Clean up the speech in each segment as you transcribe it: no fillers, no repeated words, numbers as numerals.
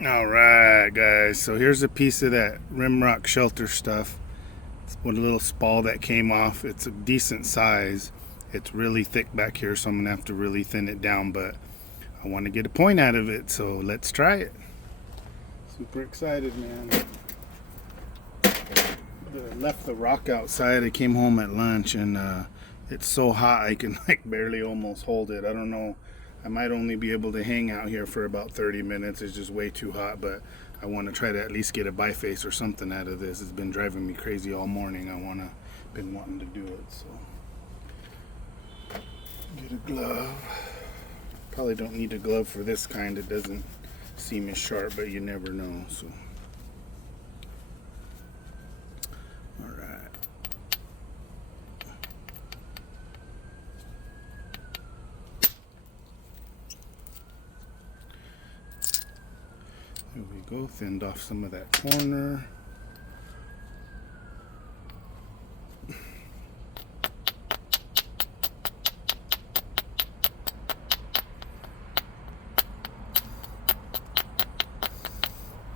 Alright guys, so here's a piece of that rimrock shelter stuff. It's one little spall that came off. It's a decent size. It's really thick back here, so I'm going to have to really thin it down, but I want to get a point out of it, so let's try it. Super excited, man. I left the rock outside. I came home at lunch and it's so hot I can like barely almost hold it. I don't know. I might only be able to hang out here for about 30 minutes. It's just way too hot, but I want to try to at least get a biface or something out of this. It's been driving me crazy all morning. Been wanting to do it, so get a glove. Probably don't need a glove for this kind. It doesn't seem as sharp, but you never know. So all right. There we go, thinned off some of that corner.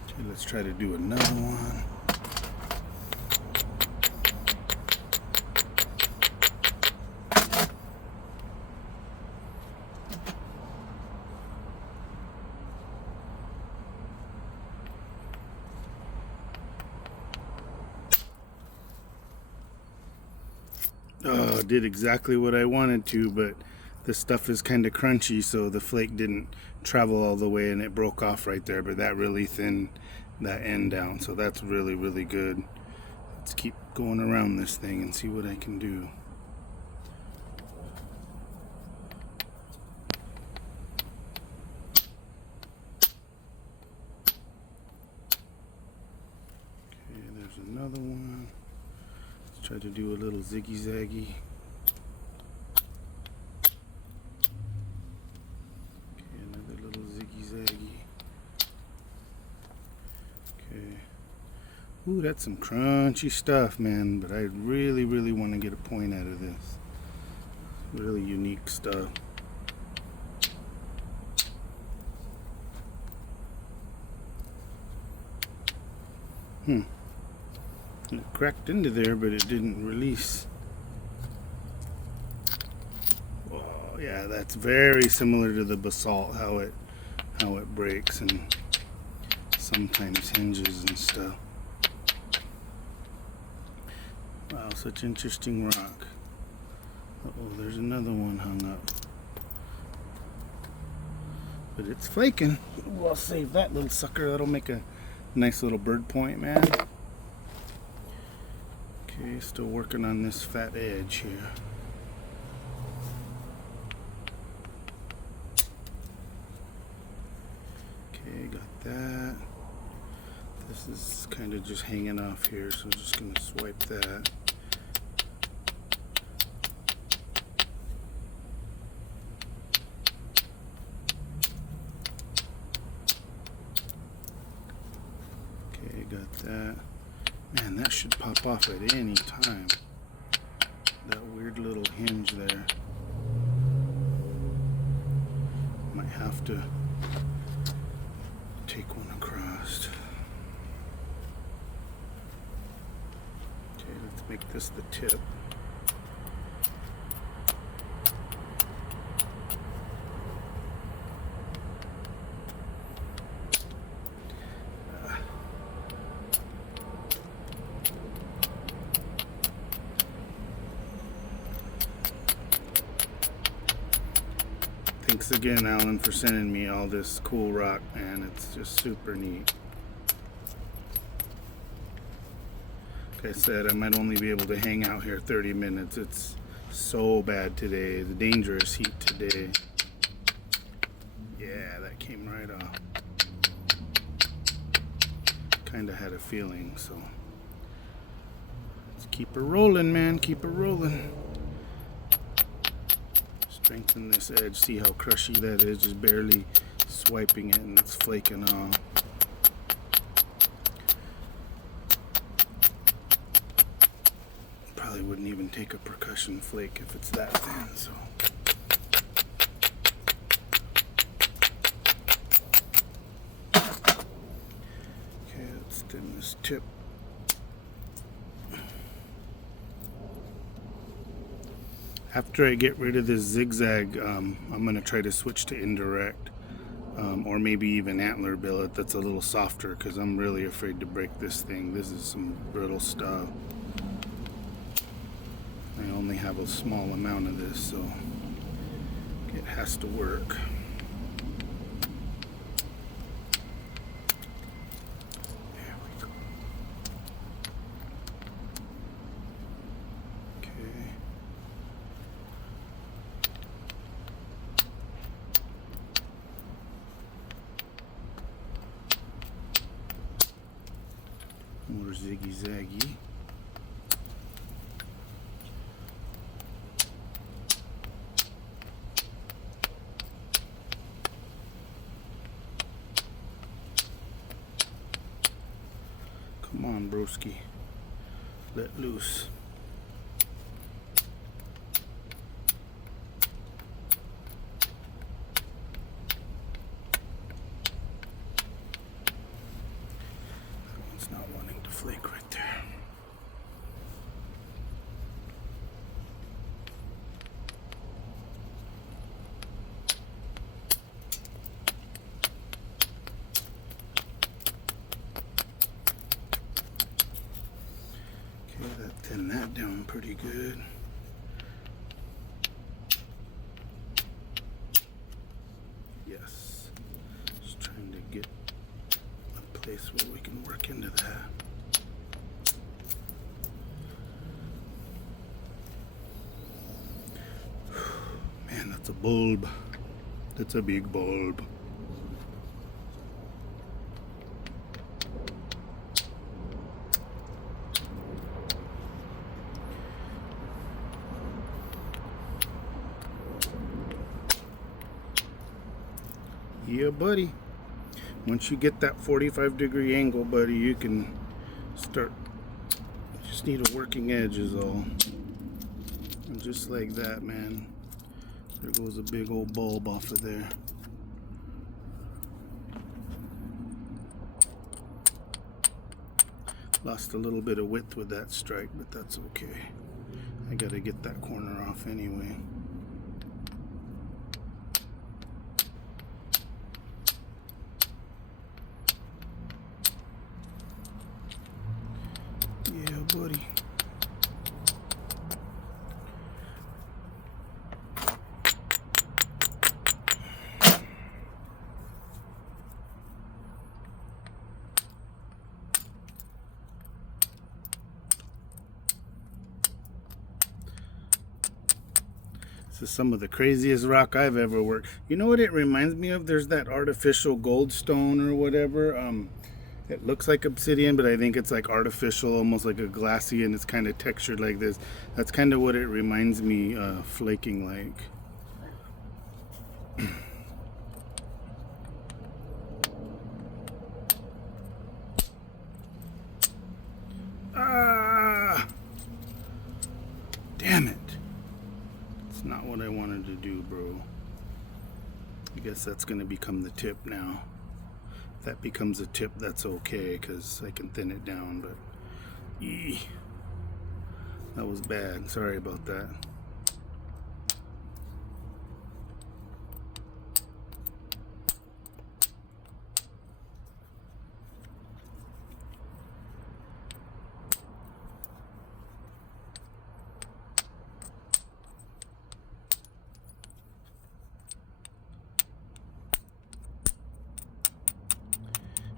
Okay, let's try to do another one. Oh, did exactly what I wanted to, but the stuff is kind of crunchy, so the flake didn't travel all the way and it broke off right there, but that really thinned that end down, so that's really, really good. Let's keep going around this thing and see what I can do. Okay, there's another one. Try to do a little ziggy-zaggy. Okay, another little ziggy-zaggy. Okay. Ooh, that's some crunchy stuff, man, but I really, really want to get a point out of this. Really unique stuff. It cracked into there, but it didn't release. Oh, yeah, that's very similar to the basalt, how it breaks and sometimes hinges and stuff. Wow, such interesting rock. Uh-oh, there's another one hung up. But it's flaking. Ooh, I'll save that little sucker. That'll make a nice little bird point, man. Okay, still working on this fat edge here. Okay, got that. This is kind of just hanging off here, so I'm just going to swipe that. Okay, got that. Man, that should pop off at any time. That weird little hinge there. Might have to take one across. Okay, let's make this the tip. Thanks again, Alan, for sending me all this cool rock, man. It's just super neat. Like I said, I might only be able to hang out here 30 minutes. It's so bad today. The dangerous heat today. Yeah, that came right off. Kind of had a feeling, so let's keep her rolling, man. Keep her rolling. Strengthen this edge. See how crushy that is? Just barely swiping it and it's flaking off. Probably wouldn't even take a percussion flake if it's that thin, so. this tip. After I get rid of this zigzag, I'm going to try to switch to indirect, or maybe even antler billet that's a little softer, because I'm really afraid to break this thing. This is some brittle stuff. I only have a small amount of this, so it has to work. There we go. Okay. More ziggy zaggy. Come on, broski. Let loose. That one's not wanting to flake right there. That thin that down pretty good. Yes. Just trying to get a place where we can work into that. Man, that's a bulb. That's a big bulb. Yeah, buddy. Once you get that 45-degree angle, buddy, you can start. You just need a working edge is all. And just like that, man. There goes a big old bulb off of there. Lost a little bit of width with that strike, but that's okay. I gotta get that corner off anyway. Yeah, buddy. This is some of the craziest rock I've ever worked. You know what it reminds me of? There's that artificial goldstone or whatever. It looks like obsidian, but I think it's like artificial, almost like a glassy, and it's kind of textured like this. That's kind of what it reminds me flaking like. Ah! Damn it. It's not what I wanted to do, bro. I guess that's going to become the tip now. If that becomes a tip, that's okay, because I can thin it down, but that was bad. Sorry about that.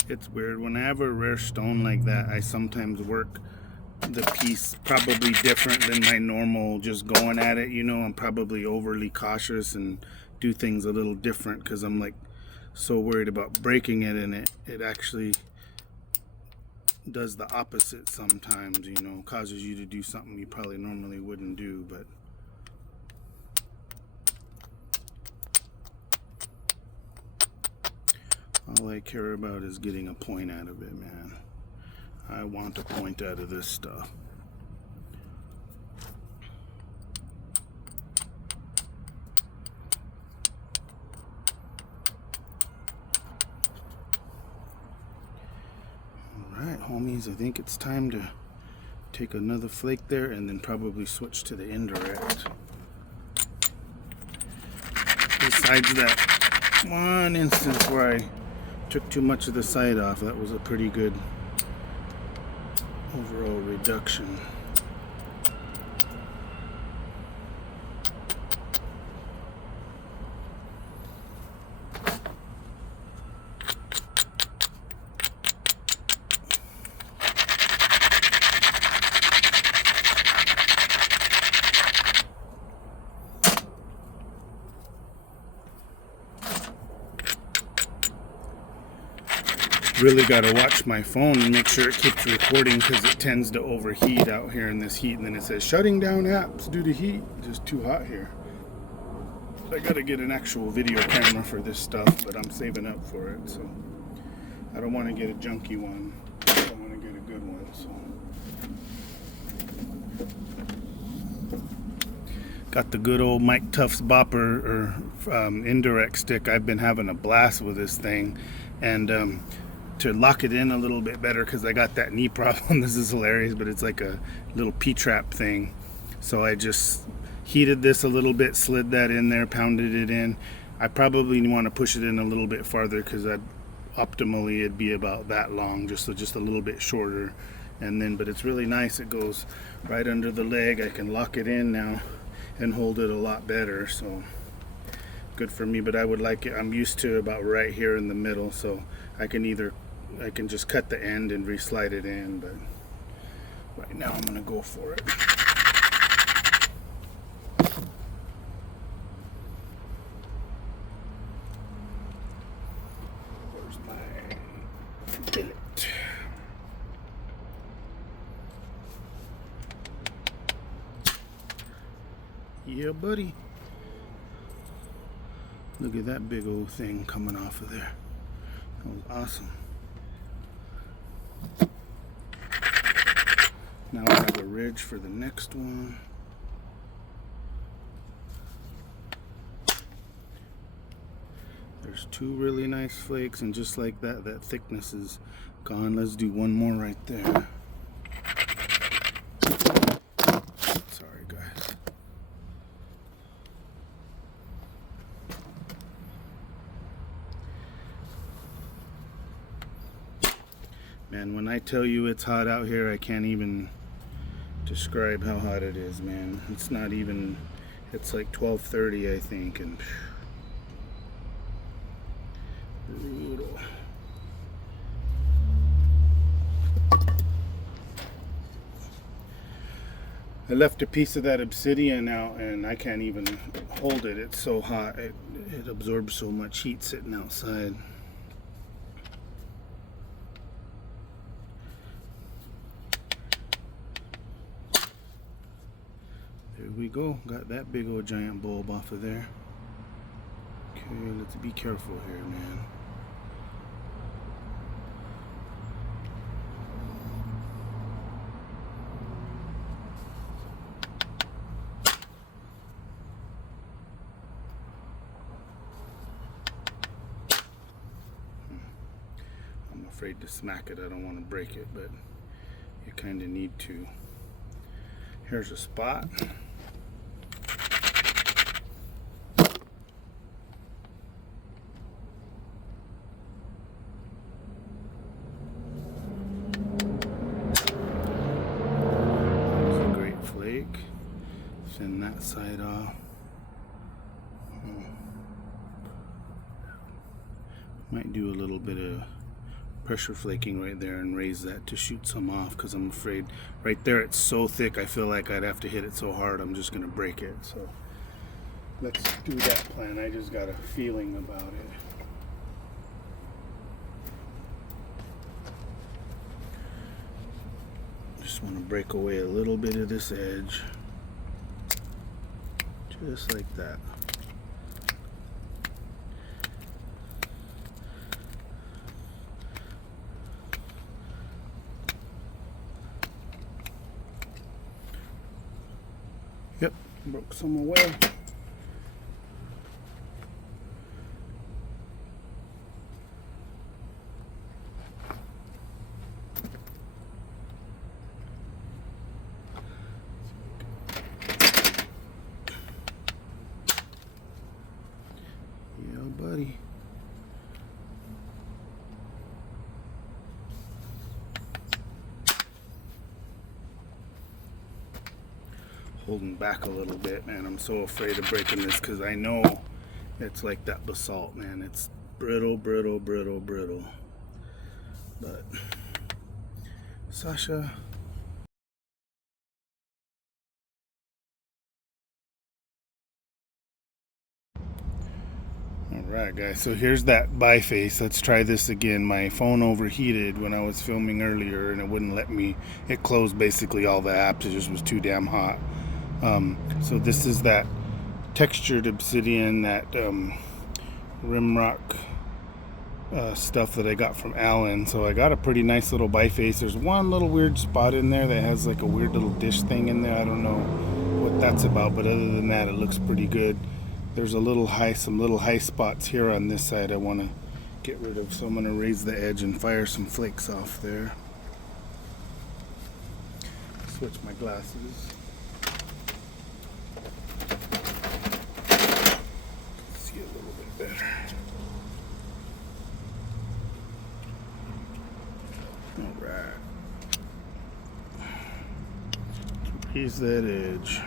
It's weird. When I have a rare stone like that, I sometimes work the piece probably different than my normal just going at it. You know, I'm probably overly cautious and do things a little different because I'm like so worried about breaking it, and it actually does the opposite sometimes, you know, causes you to do something you probably normally wouldn't do. But all I care about is getting a point out of it, man. I want a point out of this stuff. All right. homies, I think it's time to take another flake there and then probably switch to the indirect. Besides that one instance where I took too much of the side off, that was a pretty good overall reduction. Really got to watch my phone and make sure it keeps recording, because it tends to overheat out here in this heat, and then it says shutting down apps due to heat. It's just too hot here. I got to get an actual video camera for this stuff, but I'm saving up for it, so I don't want to get a junky one. I want to get a good one. So got the good old Mike Tufts bopper or indirect stick. I've been having a blast with this thing, and to lock it in a little bit better, because I got that knee problem. This is hilarious, but it's like a little P-trap thing. So I just heated this a little bit, slid that in there, pounded it in. I probably want to push it in a little bit farther, because optimally it'd be about that long, just a little bit shorter. And then, but it's really nice. It goes right under the leg. I can lock it in now and hold it a lot better. So good for me. But I would like it, I'm used to about right here in the middle, so I can just cut the end and re-slide it in, but right now I'm gonna go for it. Where's my billet? Yeah, buddy. Look at that big old thing coming off of there. That was awesome. Now I have a ridge for the next one. There's two really nice flakes, and just like that, that thickness is gone. Let's do one more right there. Sorry, guys. Man, when I tell you it's hot out here, I can't even describe how hot it is, man. It's not even, it's like 12:30, I think, and brutal. I left a piece of that obsidian out, and I can't even hold it. It's so hot. It absorbs so much heat sitting outside. There we go. Got that big old giant bulb off of there. Okay, let's be careful here, man. I'm afraid to smack it. I don't want to break it, but you kind of need to. Here's a spot. Thin that side off. Might do a little bit of pressure flaking right there and raise that to shoot some off, because I'm afraid right there it's so thick I feel like I'd have to hit it so hard I'm just gonna break it. So let's do that plan. I just got a feeling about it. Just want to break away a little bit of this edge. Just like that. Yep, broke some away. holding back a little bit, man. I'm so afraid of breaking this because I know it's like that basalt, man. It's brittle, brittle, brittle, brittle. But Sasha. Alright guys, so here's that biface. Let's try this again. My phone overheated when I was filming earlier and it wouldn't let me. It closed basically all the apps. It just was too damn hot. So this is that textured obsidian, that rimrock stuff that I got from Allen. So I got a pretty nice little biface. There's one little weird spot in there that has like a weird little dish thing in there. I don't know what that's about, but other than that, it looks pretty good. There's some little high spots here on this side I want to get rid of, so I'm going to raise the edge and fire some flakes off there. Switch my glasses. See a little bit better. Alright. Raise that edge.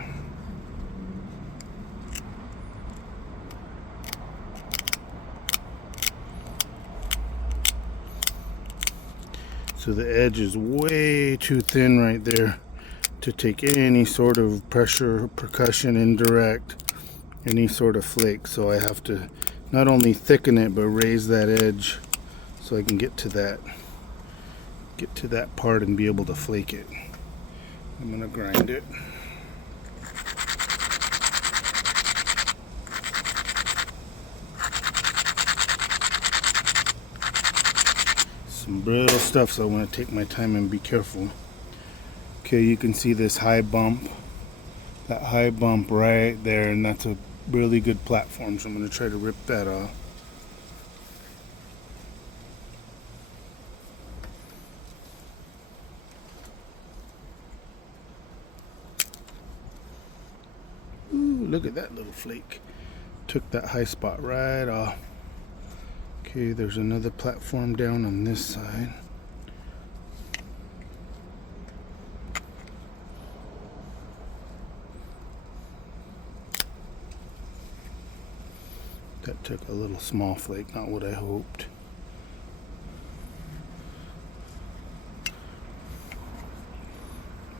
So the edge is way too thin right there to take any sort of pressure, percussion, indirect, any sort of flake. So I have to not only thicken it, but raise that edge so I can get to that part and be able to flake it. I'm gonna grind it. Some brittle stuff, so I want to take my time and be careful. Okay, you can see this high bump, that high bump right there, and that's a really good platform, so I'm going to try to rip that off. Ooh, look at that little flake. Took that high spot right off. Okay, there's another platform down on this side. That took a little small flake, not what I hoped.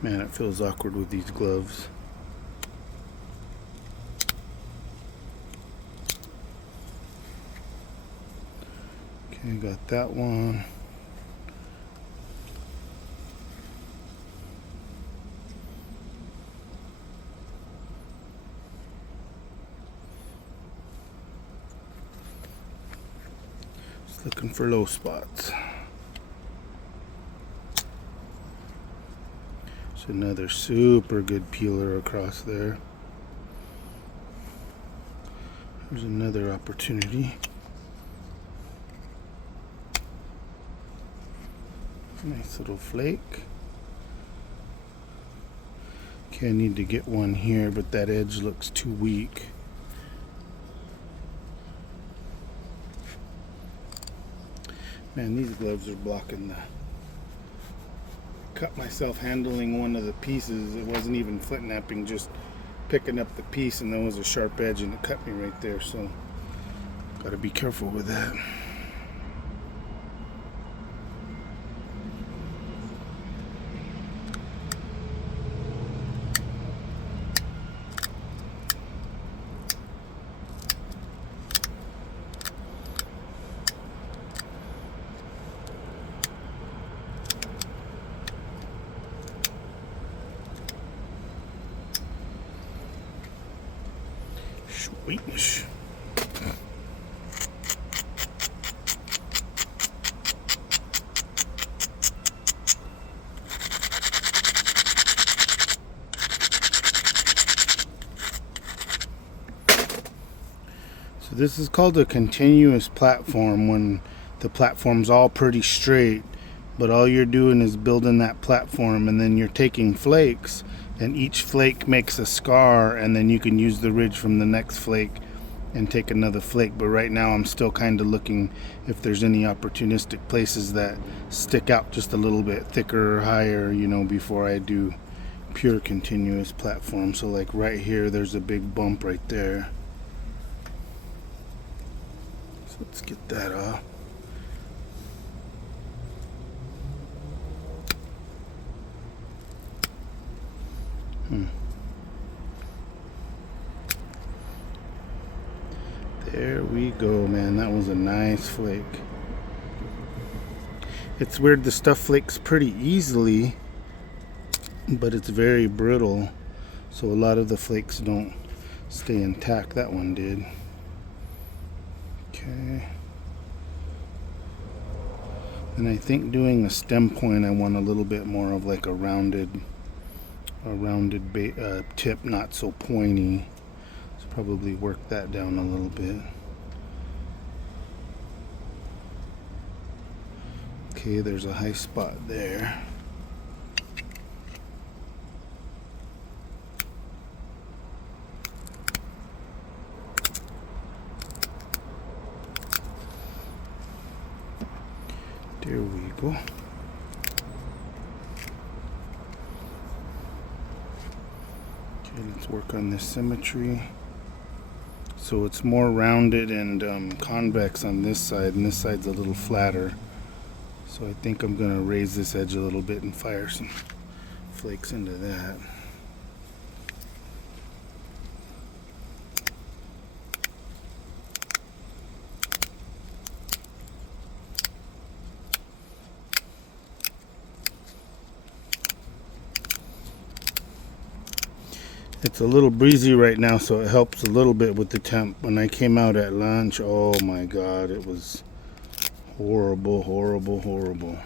Man, it feels awkward with these gloves. Okay, got that one. Just looking for low spots. There's another super good peeler across there. There's another opportunity. Nice little flake. Okay, I need to get one here, but that edge looks too weak. Man, these gloves are blocking the... Cut myself handling one of the pieces. It wasn't even flint knapping, just picking up the piece, and there was a sharp edge and it cut me right there, so gotta be careful with that. Sweetness. So this is called a continuous platform, when the platform's all pretty straight, but all you're doing is building that platform, and then you're taking flakes, and each flake makes a scar, and then you can use the ridge from the next flake and take another flake. But right now I'm still kind of looking if there's any opportunistic places that stick out just a little bit thicker or higher, you know, before I do pure continuous platform. So like right here, there's a big bump right there. So let's get that off. There we go, man. That was a nice flake. It's weird, the stuff flakes pretty easily, but it's very brittle, so a lot of the flakes don't stay intact. That one did. Okay. And I think doing the stem point, I want a little bit more of like a rounded tip, not so pointy. So probably work that down a little bit. Okay, there's a high spot there. There we go. Okay, let's work on this symmetry. So it's more rounded and convex on this side, and this side's a little flatter. So I think I'm going to raise this edge a little bit and fire some flakes into that. It's a little breezy right now, so it helps a little bit with the temp. When I came out at lunch, oh my God, it was horrible, horrible, horrible.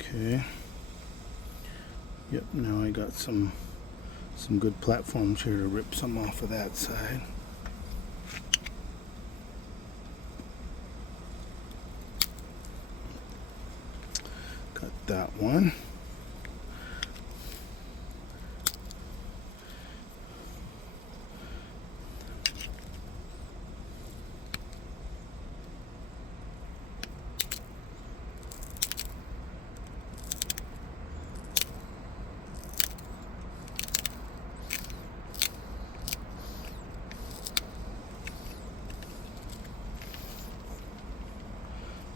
Okay. Yep, now I got some good platforms here to rip some off of that side. Got that one.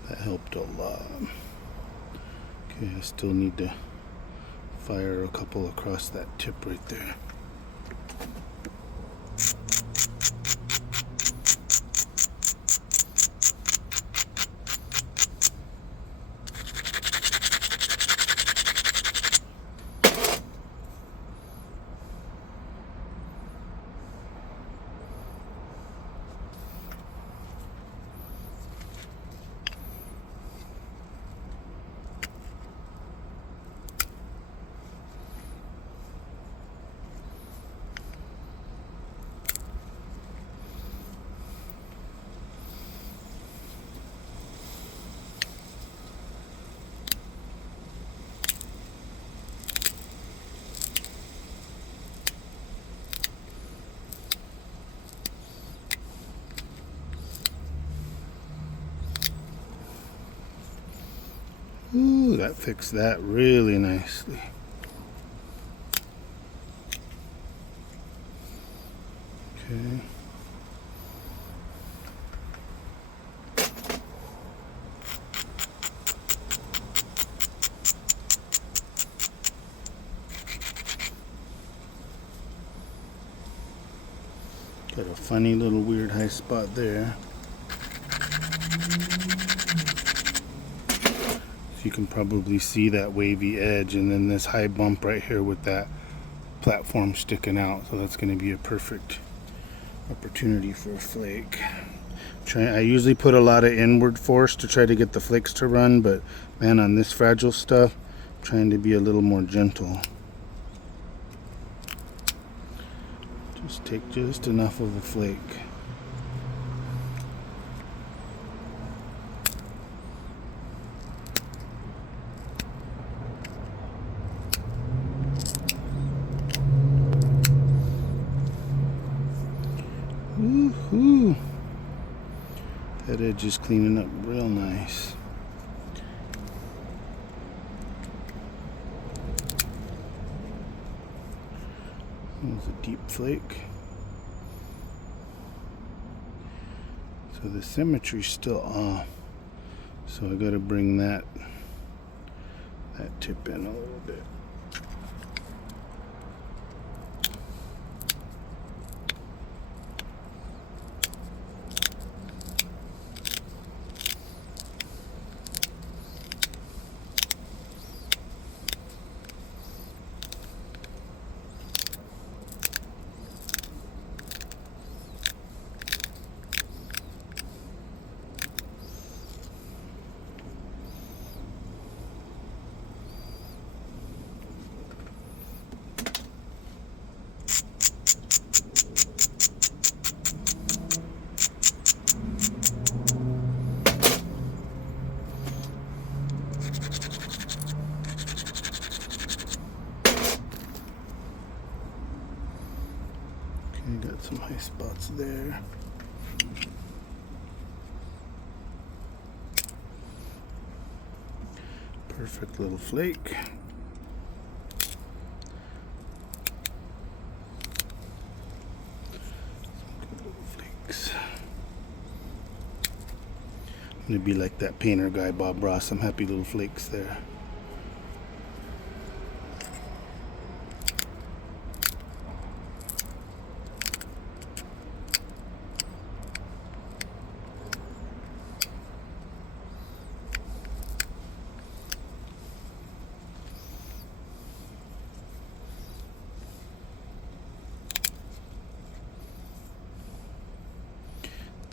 That helped a lot. Okay, I still need to fire a couple across that tip right there. Ooh, that fixed that really nicely. Okay. Got a funny little weird high spot there. You can probably see that wavy edge, and then this high bump right here with that platform sticking out. So that's going to be a perfect opportunity for a flake. I usually put a lot of inward force to try to get the flakes to run, but man, on this fragile stuff, I'm trying to be a little more gentle. Just take just enough of a flake. That edge is cleaning up real nice. There's a deep flake. So the symmetry's still off. So I gotta bring that tip in a little bit. Got some high spots there. Perfect little flake. Good little flakes. I'm gonna be like that painter guy, Bob Ross. Some happy little flakes there.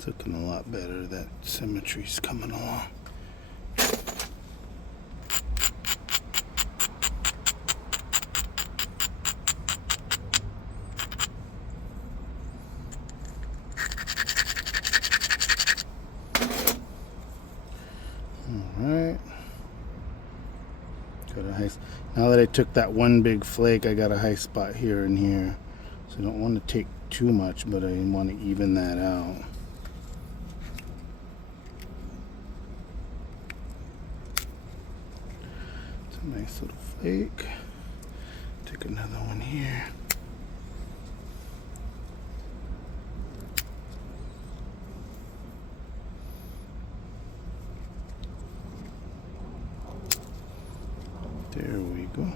Looking a lot better. That symmetry's coming along. Alright. Got a high. Now that I took that one big flake, I got a high spot here and here. So I don't want to take too much, but I want to even that out. Nice little flake. Take another one here. There we go.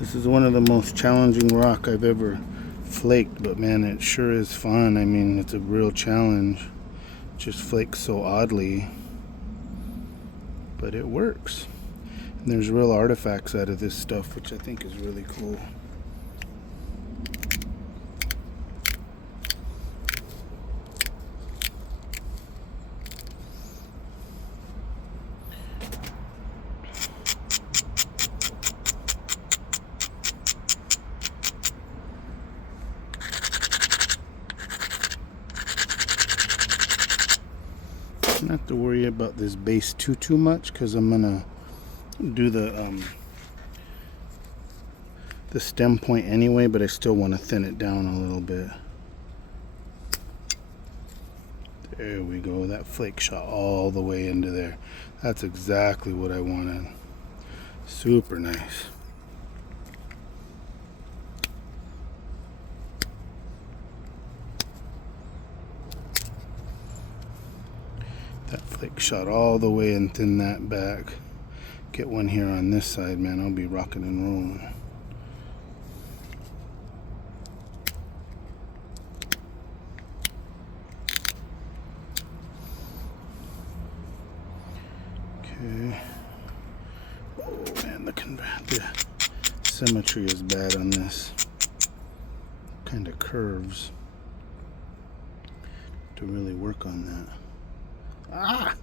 This is one of the most challenging rock I've ever flaked, but man, it sure is fun. I mean, it's a real challenge. It just flakes so oddly, but it works. And there's real artifacts out of this stuff, which I think is really cool. Not have to worry about this base too much, because I'm gonna do the stem point anyway, but I still want to thin it down a little bit. There we go. That flake shot all the way into there. That's exactly what I wanted. Super nice. That flake shot all the way and thin that back. Get one here on this side, man. I'll be rocking and rolling. Okay. Oh man, the symmetry is bad on this. Kind of curves. To really work on that. Ah!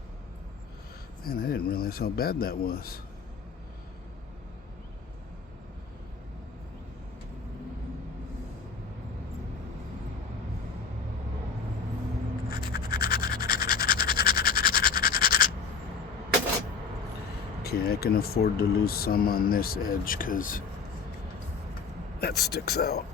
Man, I didn't realize how bad that was. Okay, I can afford to lose some on this edge because that sticks out.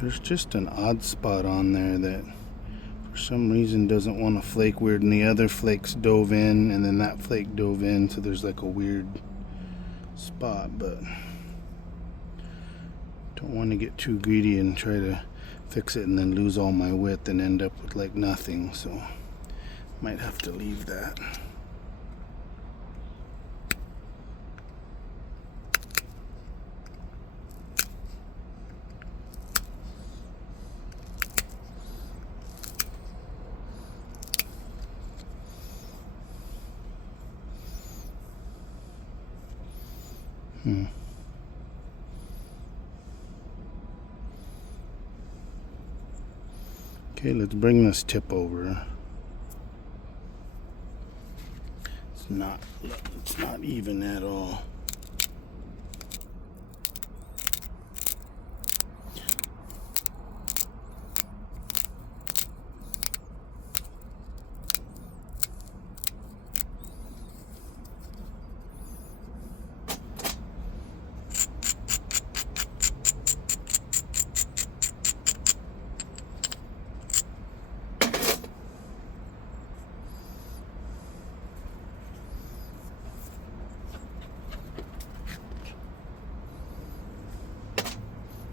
There's just an odd spot on there that for some reason doesn't want to flake weird, and the other flakes dove in and then that flake dove in, so there's like a weird spot. But don't want to get too greedy and try to fix it and then lose all my width and end up with like nothing, so might have to leave that. Okay, let's bring this tip over. It's not even at all.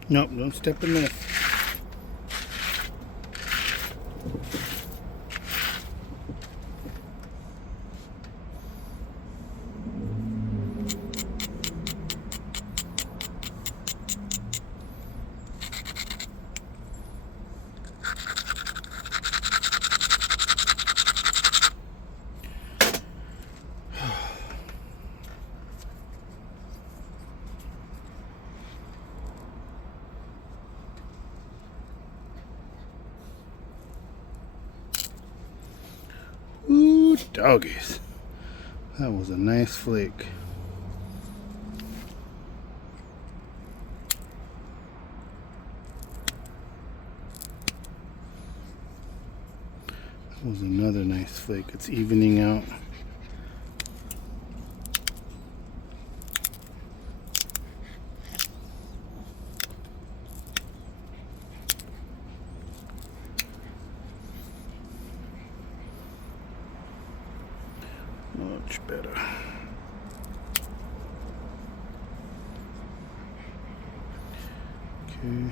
Nope, don't step in this. Ooh, doggies. That was a nice flake. That was another nice flake. It's evening out. Much better. Okay.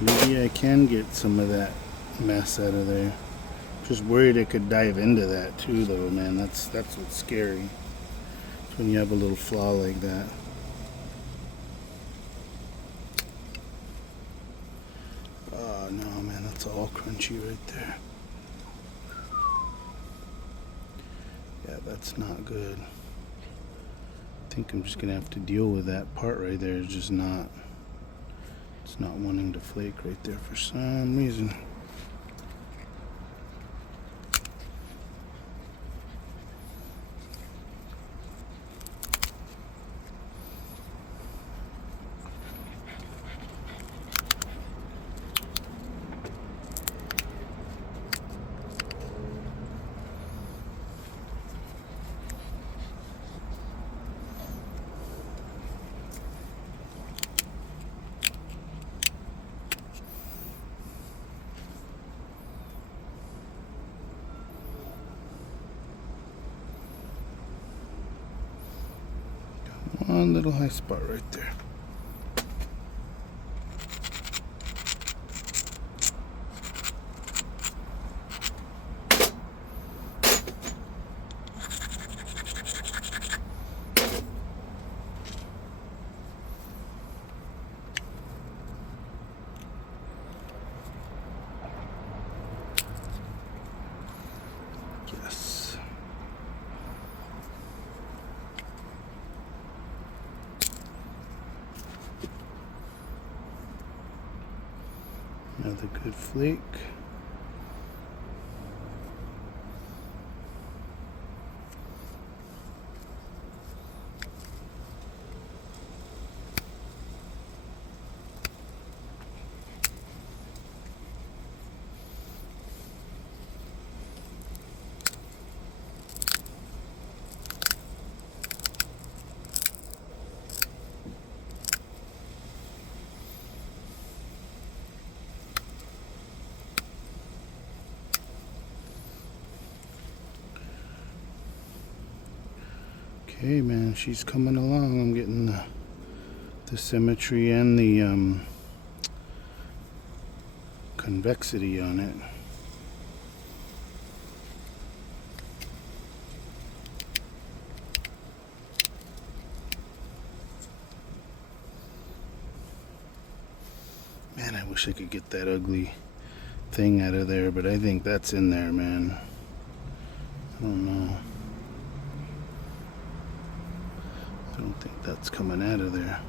Maybe I can get some of that mess out of there. Just worried it could dive into that too, though, man. That's what's scary. It's when you have a little flaw like that. Oh no, man, that's all crunchy right there. Yeah, that's not good. I think I'm just gonna have to deal with that part right there. It's just not. It's not wanting to flake right there for some reason. one little high spot right there. Yes. Another good flake. Okay, man, she's coming along. I'm getting the symmetry and the convexity on it. Man, I wish I could get that ugly thing out of there, but I think that's in there, man. I don't know. I don't think that's coming out of there.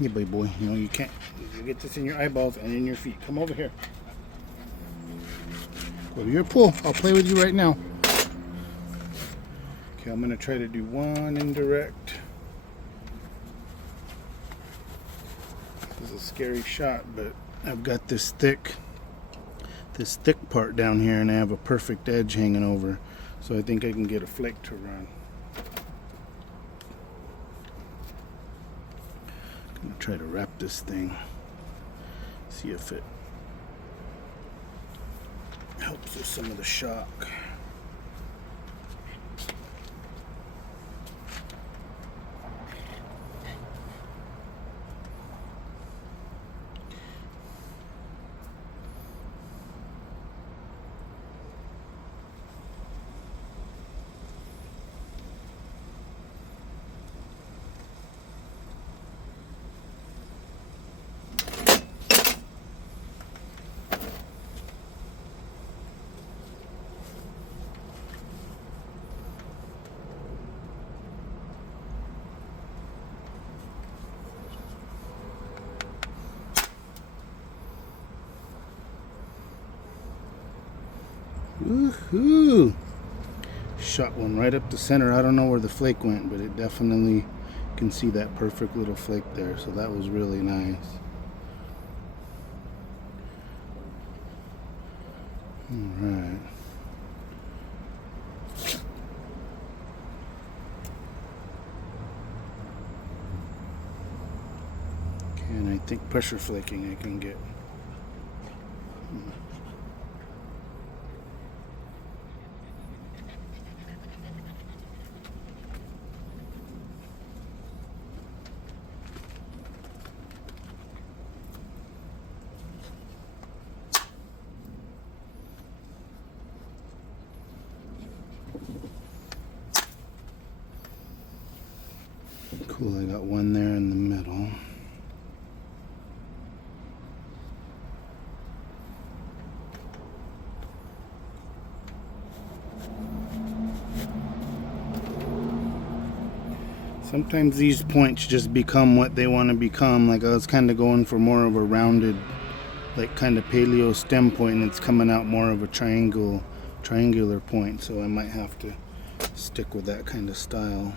Yeah, boy, you know you can't. You get this in your eyeballs and in your feet. Come over here. Go to your pool. I'll play with you right now. Okay, I'm gonna try to do one indirect. This is a scary shot, but I've got this thick part down here, and I have a perfect edge hanging over, so I think I can get a flake to run. I'm gonna try to wrap this thing, see if it helps with some of the shock. Woohoo! Shot one right up the center. I don't know where the flake went, but it definitely can see that perfect little flake there. So that was really nice. All right. Okay, and I think pressure flaking I can get. Cool, I got one there in the middle. Sometimes these points just become what they want to become. Like I was kind of going for more of a rounded, like kind of paleo stem point, and it's coming out more of a triangular point. So I might have to stick with that kind of style.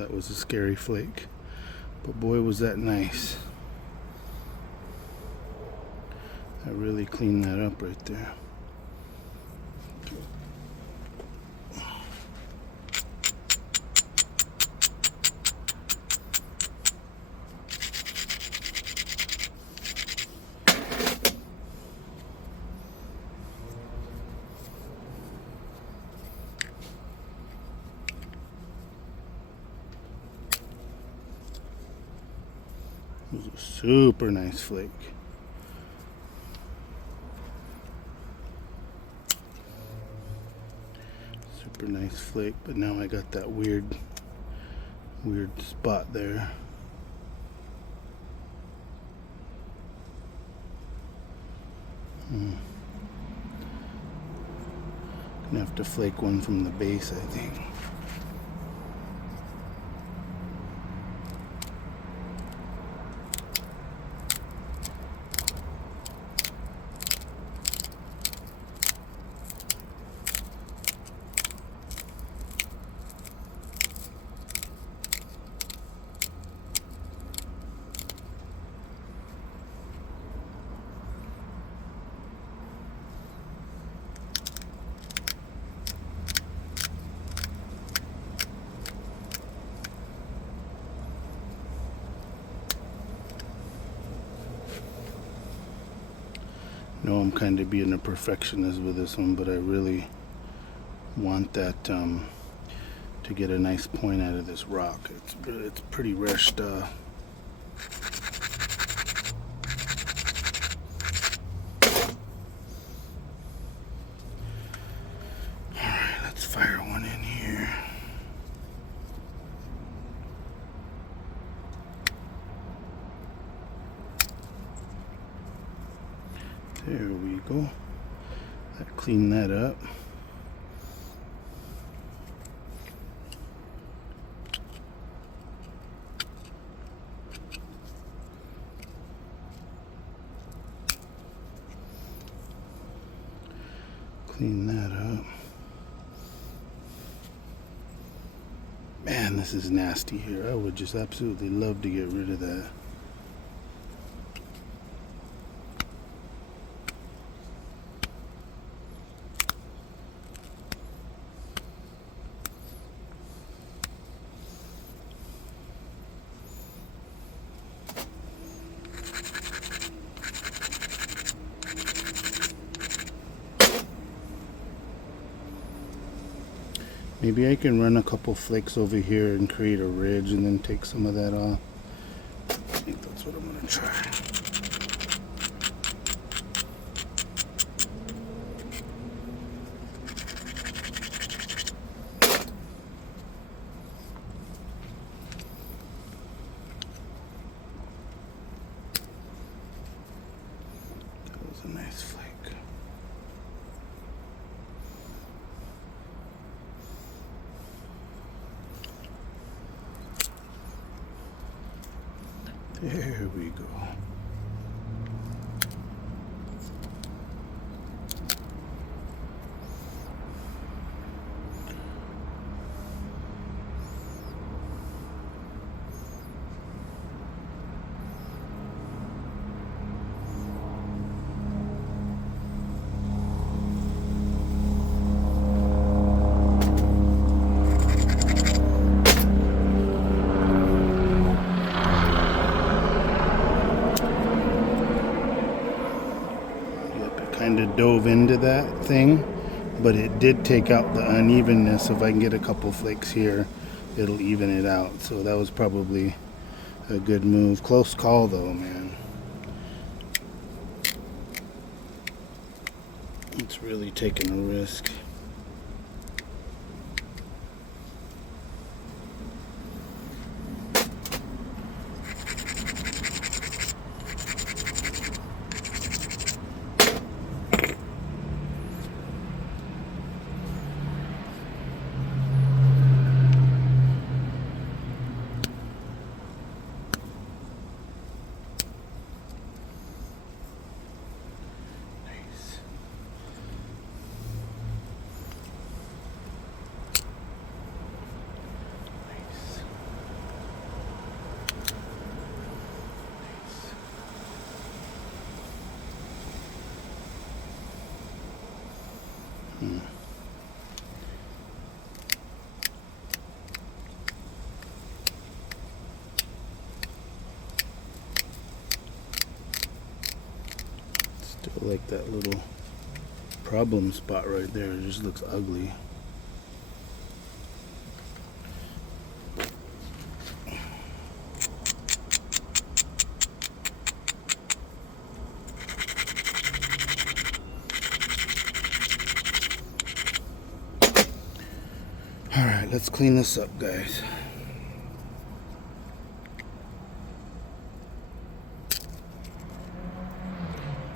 that was a scary flake. But boy, was that nice. I really cleaned that up right there. It was a super nice flake. Super nice flake, but now I got that weird spot there. Gonna have to flake one from the base, I think. No, I'm kind of being a perfectionist with this one, but I really want that to get a nice point out of this rock. It's pretty rare stuff. Alright, let's fire one in here. There we go. Clean that up. Clean that up. Man, this is nasty here. I would just absolutely love to get rid of that. Maybe I can run a couple flakes over here and create a ridge and then take some of that off. I think that's what I'm going to try. That was a nice flake. There we go. Kind of dove into that thing, but it did take out the unevenness. If I can get a couple flakes here, it'll even it out. So that was probably a good move. Close call though, man. It's really taking a risk. Still like that little problem spot right there. It just looks ugly. Alright, let's clean this up, guys.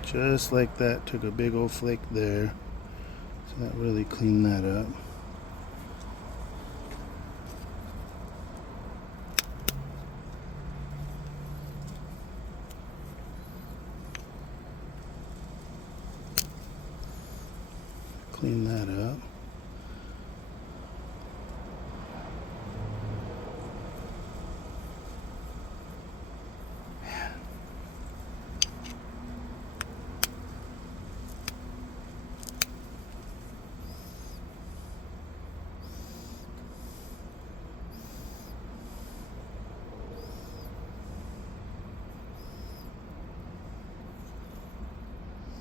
Just like that, took a big old flake there. So that really cleaned that up. Clean that up.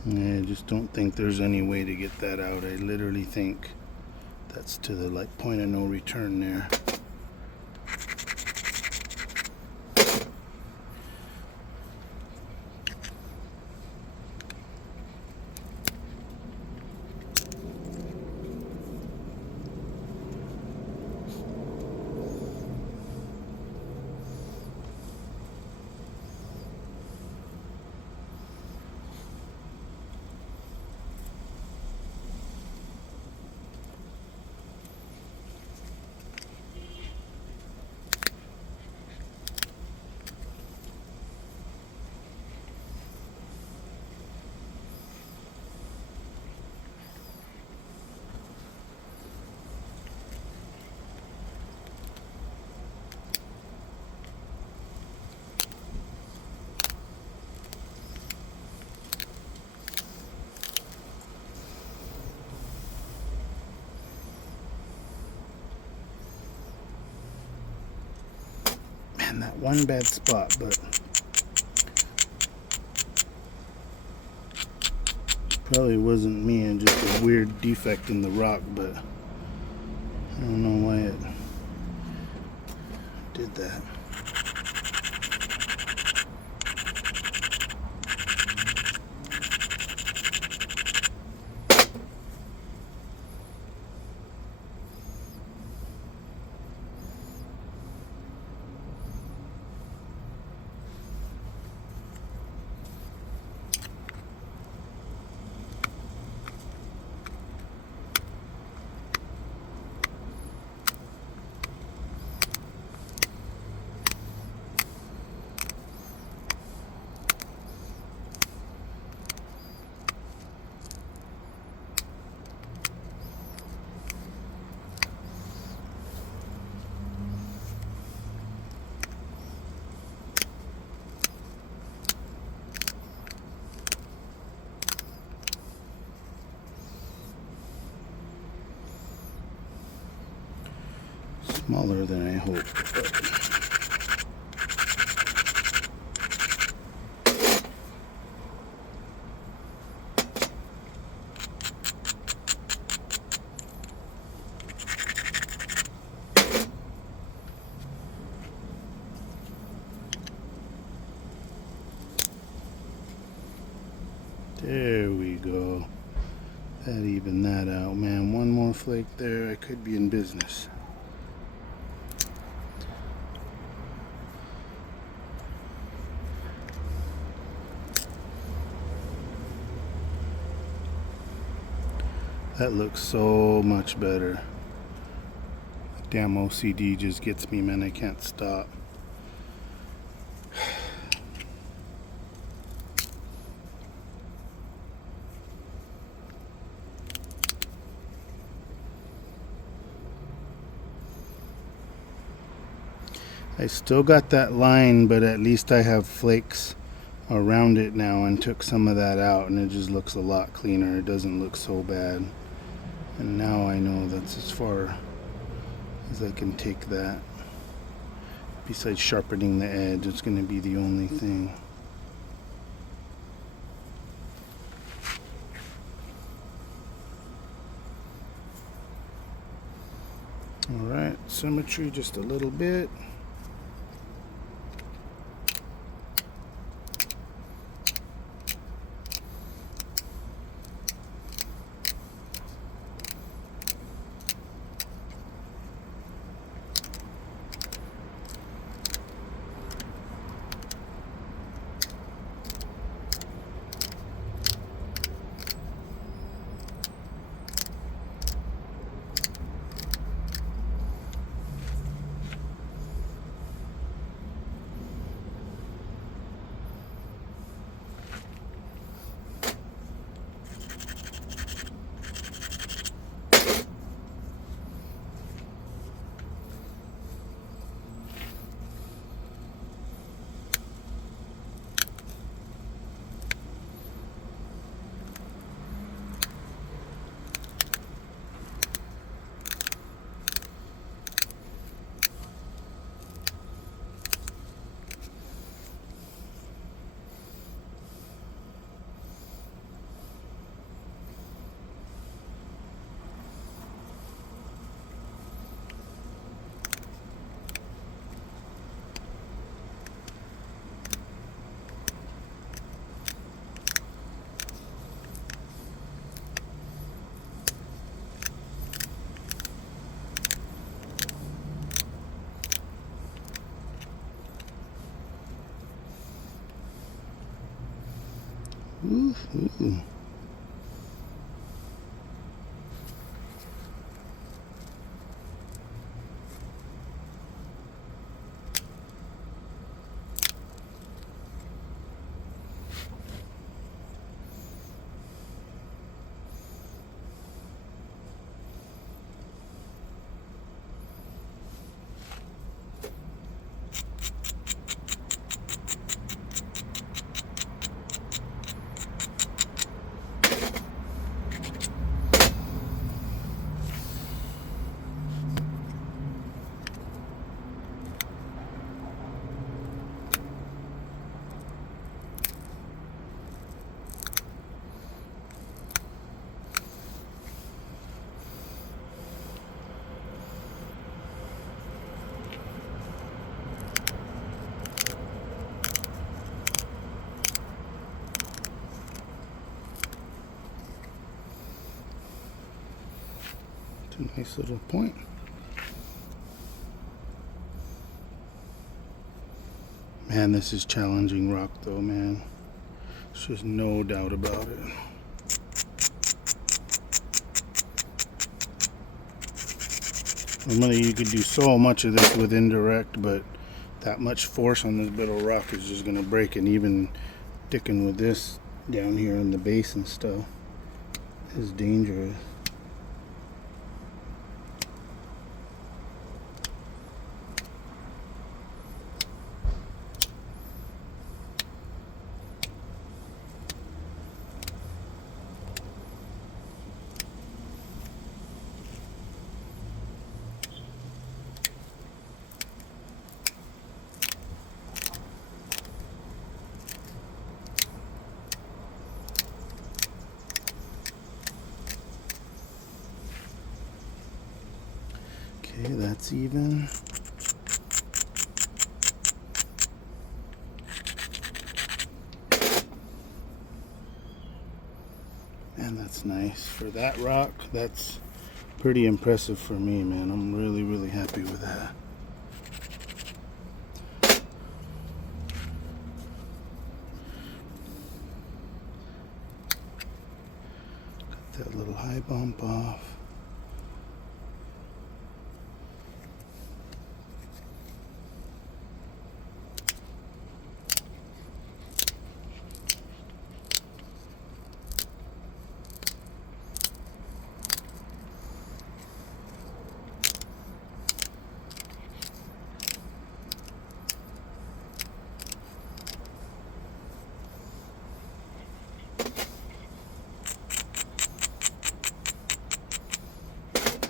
I just don't think there's any way to get that out. I literally think that's to the like point of no return there. That one bad spot, but probably wasn't me and just a weird defect in the rock, but I don't know why it did that. Smaller than I hoped, but there we go. That evened that out, man. One more flake there, I could be in business. That looks so much better. Damn OCD just gets me, man. I can't stop. I still got that line, but at least I have flakes around it now and took some of that out, and it just looks a lot cleaner. It doesn't look so bad. And now I know that's as far as I can take that. Besides sharpening the edge, it's going to be the only thing. Alright, symmetry just a little bit. Ooh. It's a nice little point. Man, this is challenging rock though, man. There's just no doubt about it. Normally you could do so much of this with indirect, but that much force on this bit of rock is just gonna break, and even sticking with this down here in the base and stuff is dangerous. Okay, that's even. And that's nice. For that rock, that's pretty impressive for me, man. I'm really, really happy with that. Got that little high bump off.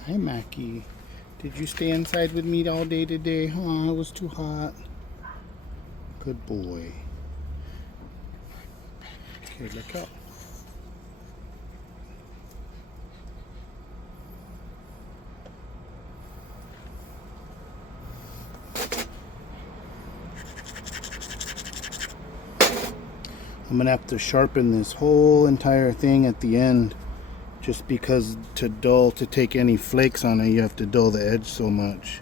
Hi, Mackie. Did you stay inside with me all day today? Huh? It was too hot. Good boy. Okay, look out. I'm gonna have to sharpen this whole entire thing at the end, just because to take any flakes on it, you have to dull the edge so much.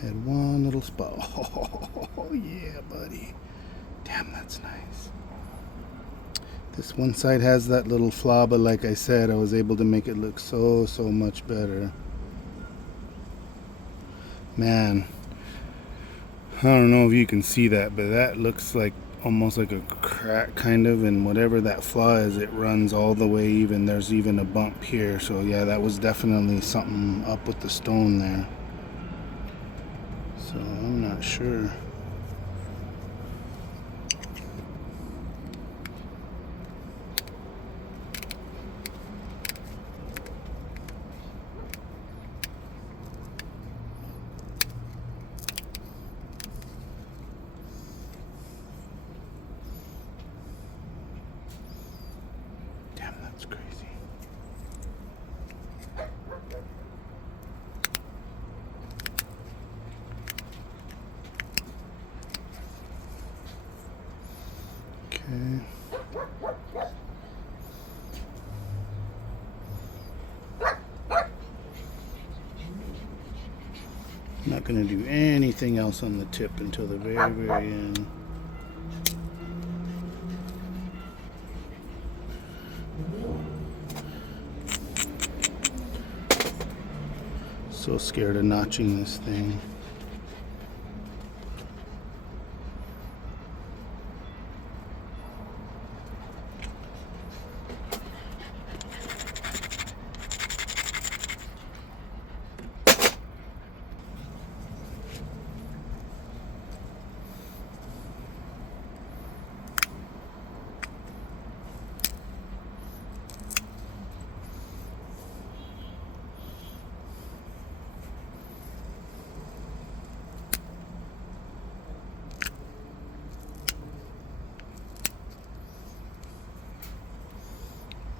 Had one little spot. Oh yeah, buddy. Damn, that's nice. This one side has that little flaw, but like I said, I was able to make it look so much better. Man, I don't know if you can see that, but that looks like almost like a crack kind of, and whatever that flaw is, it runs all the way. Even there's even a bump here, so yeah, that was definitely something up with the stone there. So I'm not sure. Damn, that's crazy. Okay. I'm not going to do anything else on the tip until the very end. So scared of notching this thing.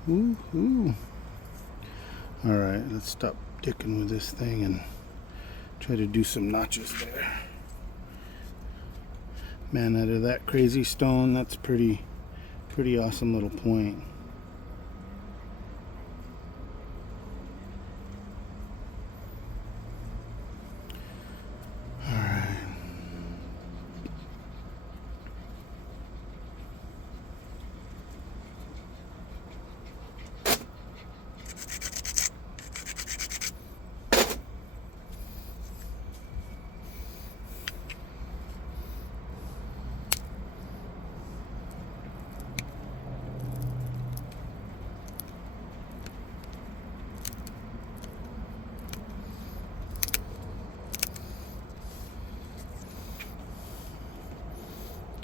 Woohoo! Alright, let's stop dicking with this thing and try to do some notches there. Man, out of that crazy stone, that's pretty awesome little point.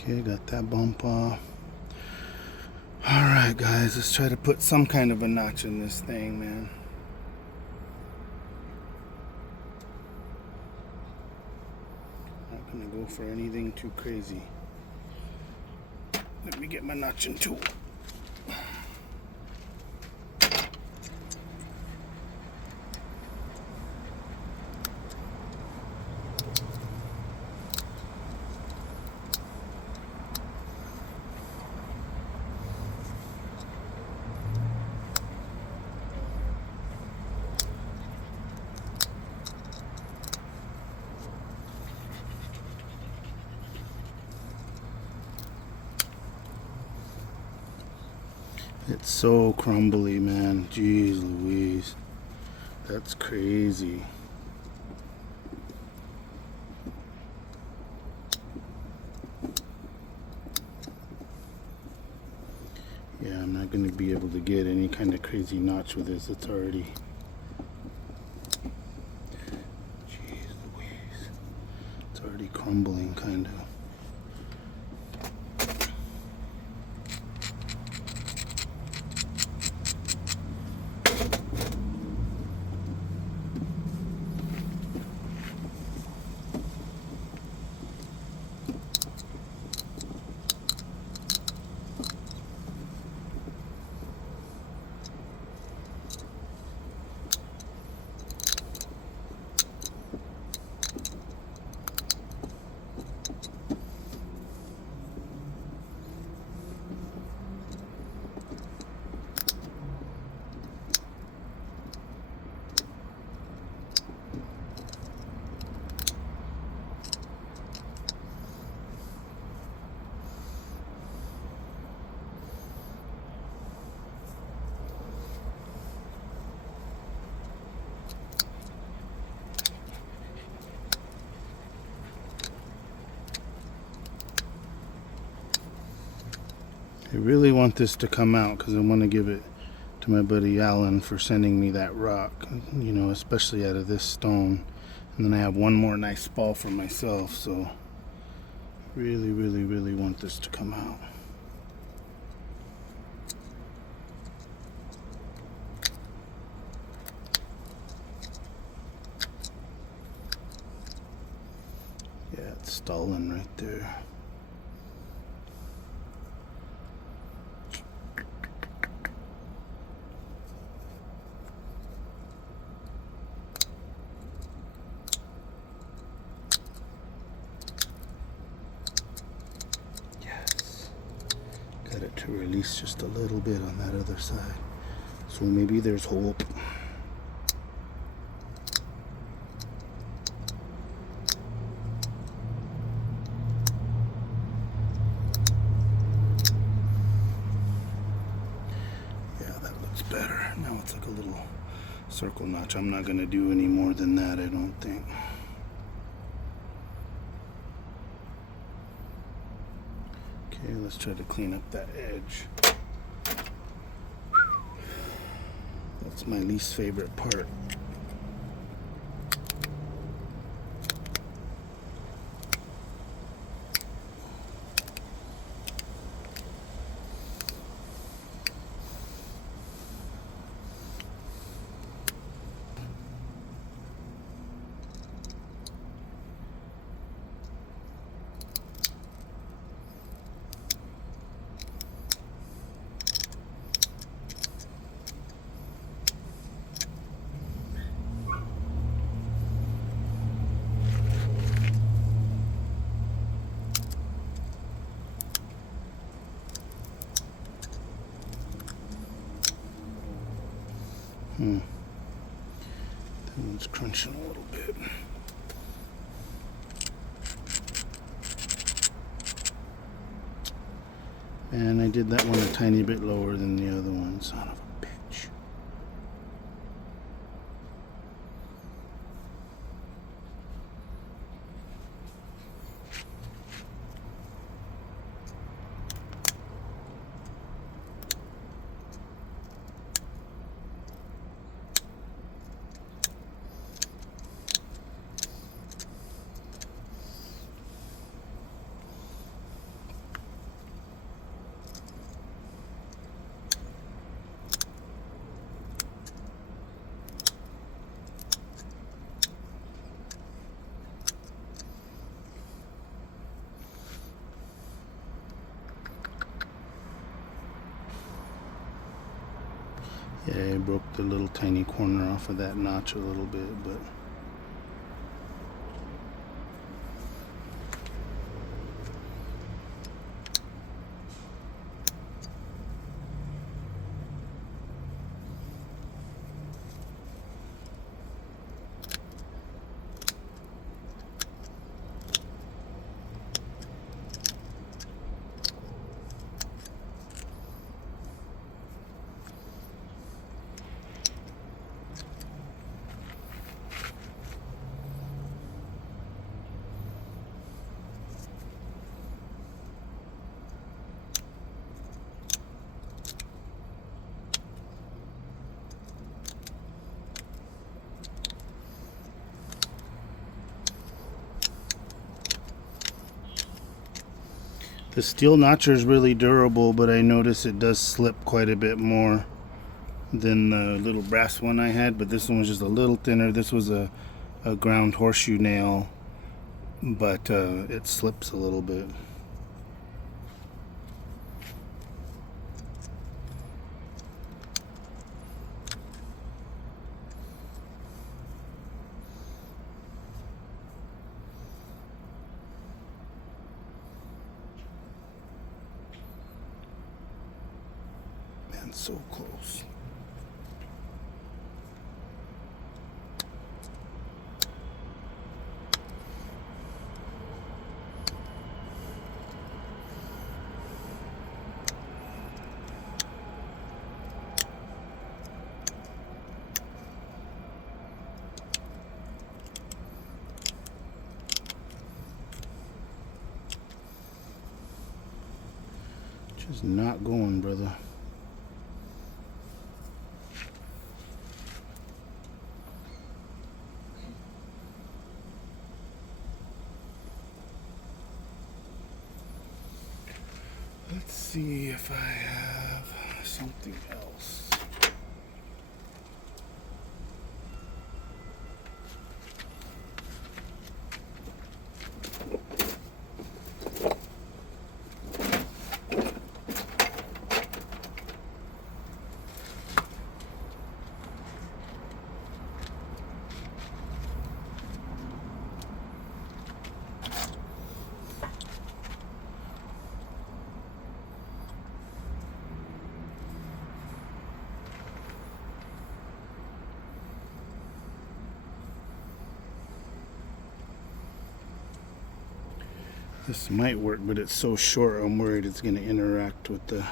Okay, got that bump off. Alright guys, let's try to put some kind of a notch in this thing, man. Not gonna go for anything too crazy. Let me get my notching tool. It's so crumbly, man. Jeez Louise. That's crazy. Yeah, I'm not going to be able to get any kind of crazy notch with this. It's already... Jeez Louise. It's already crumbly. rumbling kind of. I really want this to come out because I want to give it to my buddy Alan for sending me that rock, you know, especially out of this stone. And then I have one more nice ball for myself, so really, really, really want this to come out. Yeah, it's stalling right there. Got it to release just a little bit on that other side, so maybe there's hope. Yeah, that looks better. Now it's like a little circle notch. I'm not gonna do any more than that, I don't think. Okay, let's try to clean up that edge. That's my least favorite part. That one's crunching a little bit. And I did that one a tiny bit lower than the other one, son of a bitch. Yeah, I broke the little tiny corner off of that notch a little bit, but The steel notcher is really durable, but I notice it does slip quite a bit more than the little brass one I had. But this one was just a little thinner. This was a ground horseshoe nail, but it slips a little bit. Man, so close. Just not going, brother. Let's see if I have something else. This might work, but it's so short, I'm worried it's going to interact with the...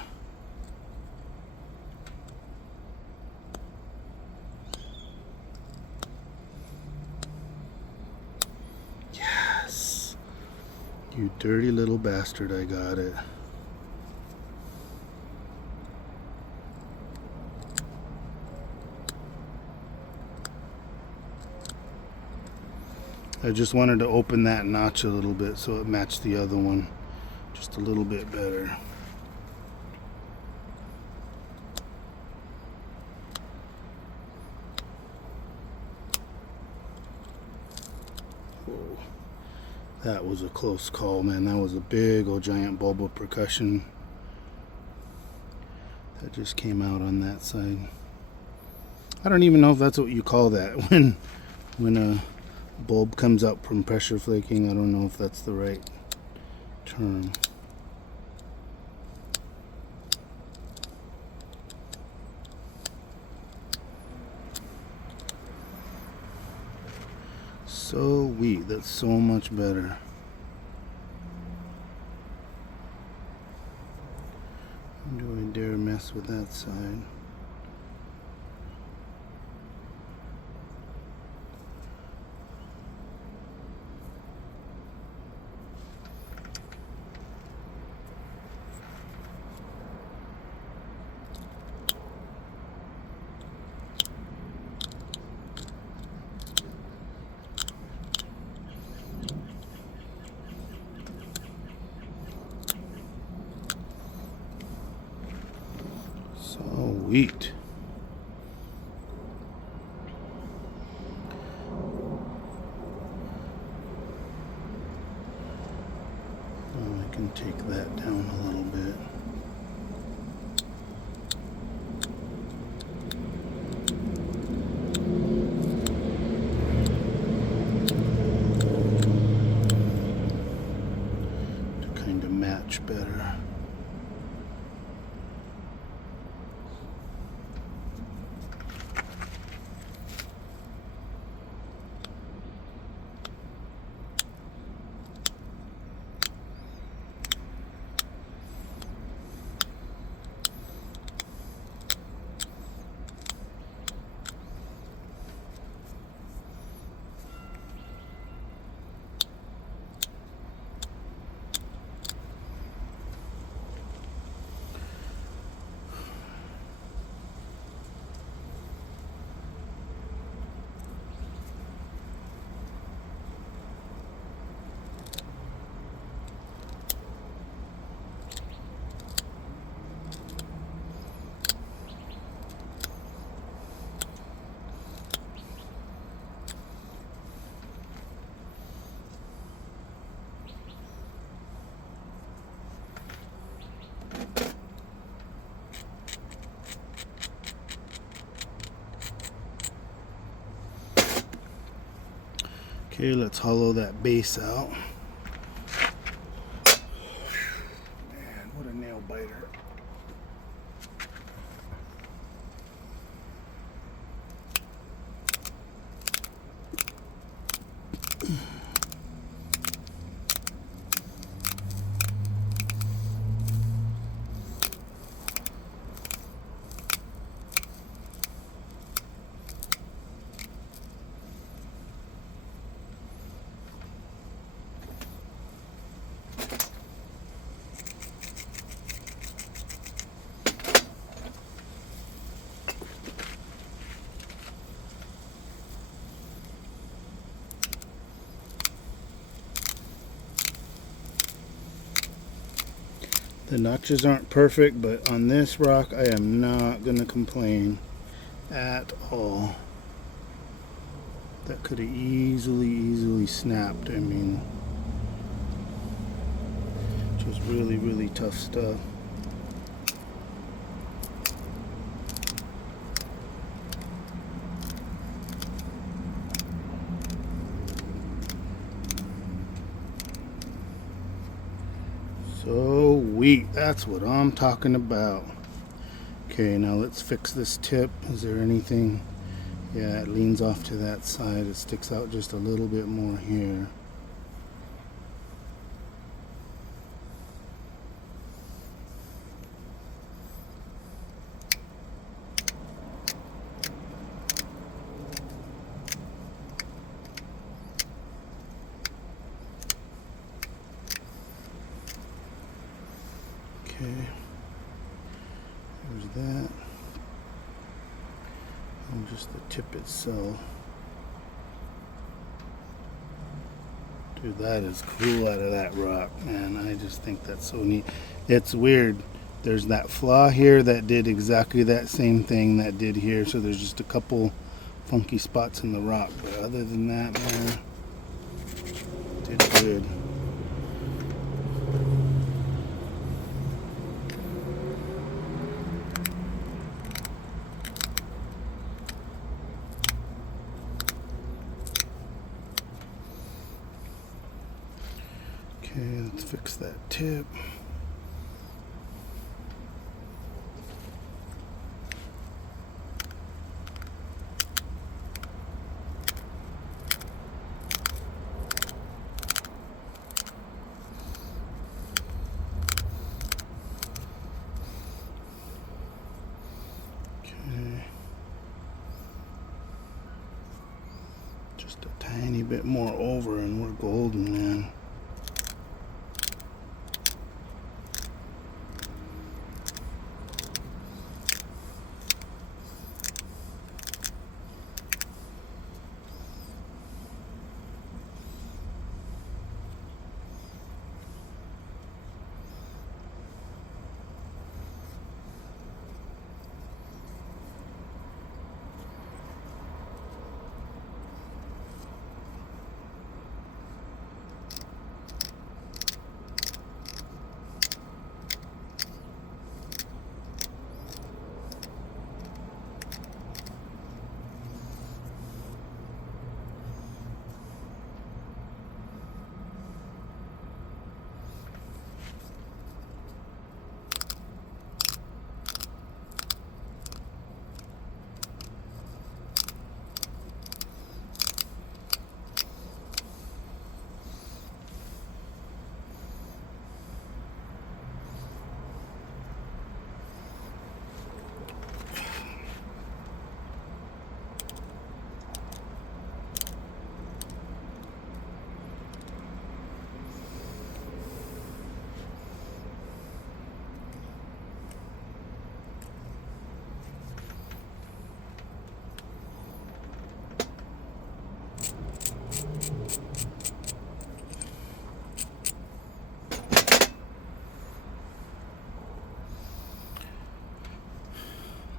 Yes! You dirty little bastard, I got it. I just wanted to open that notch a little bit so it matched the other one just a little bit better. Whoa. That was a close call, man. That was a big old giant bulb of percussion that just came out on that side. I don't even know if that's what you call that when a bulb comes up from pressure flaking. I don't know if that's the right term. Sweet, that's so much better. Do I dare mess with that side? Sweet. Oh, I can take that down a little bit. To kind of match better. Okay, let's hollow that base out. Man, what a nail biter. The notches aren't perfect, but on this rock I am not going to complain at all. That could have easily snapped. I mean, just really tough stuff. Sweet, that's what I'm talking about. Okay, now let's fix this tip. Is there anything? Yeah, it leans off to that side. It sticks out just a little bit more here. Okay, there's that. And just the tip itself. Dude, that is cool out of that rock, man. I just think that's so neat. It's weird. There's that flaw here that did exactly that same thing that did here. So there's just a couple funky spots in the rock. But other than that, man, did good. Okay, let's fix that tip. Okay. Just a tiny bit more over and we're golden, man.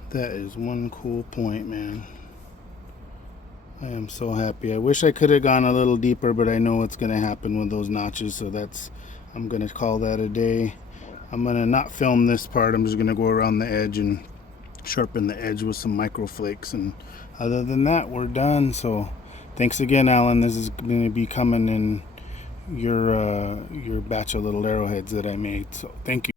That is one cool point, man. I am so happy. I wish I could have gone a little deeper, but I know what's going to happen with those notches, so I'm going to call that a day. I'm going to not film this part. I'm just going to go around the edge and sharpen the edge with some micro flakes, and other than that, we're done. So Thanks again, Alan. This is going to be coming in your batch of little arrowheads that I made. So thank you.